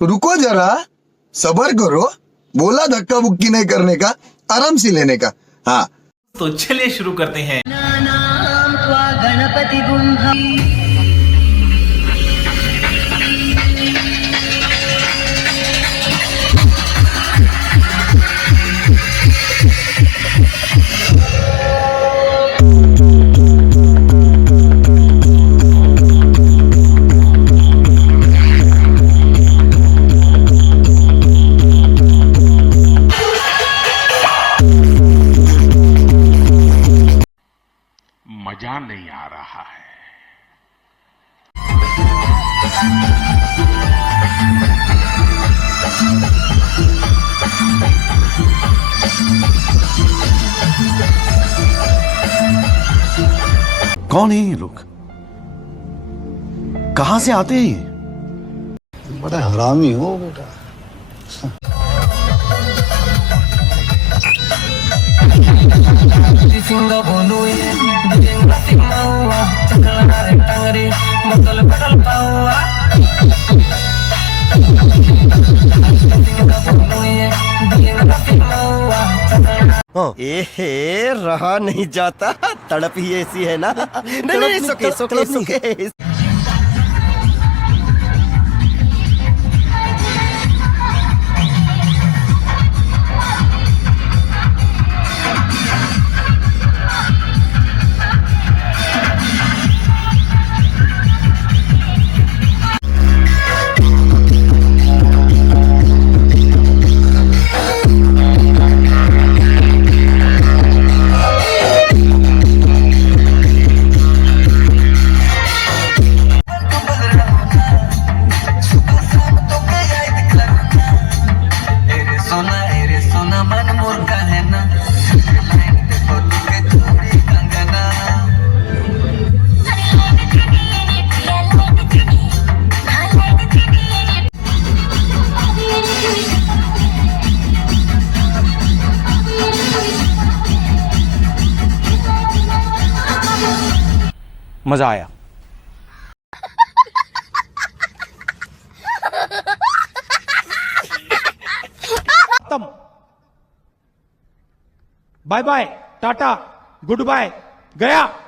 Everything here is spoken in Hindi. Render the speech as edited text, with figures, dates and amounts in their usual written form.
रुको जरा, सबर करो, बोला धक्का बुक्की नहीं करने का, आराम से लेने का। हाँ तो चलिए शुरू करते हैं। नाम त्वा गणपति गुंहरी मजा नहीं आ रहा है। कौन है ये लोग? कहां से आते हैं ये? बड़ा हरामी हो बेटा। ए रहा नहीं जाता, तड़प ही ऐसी है ना। नहीं सुके सुके सुके। मजा आया। खत्म। Bye bye, tata, goodbye, गया।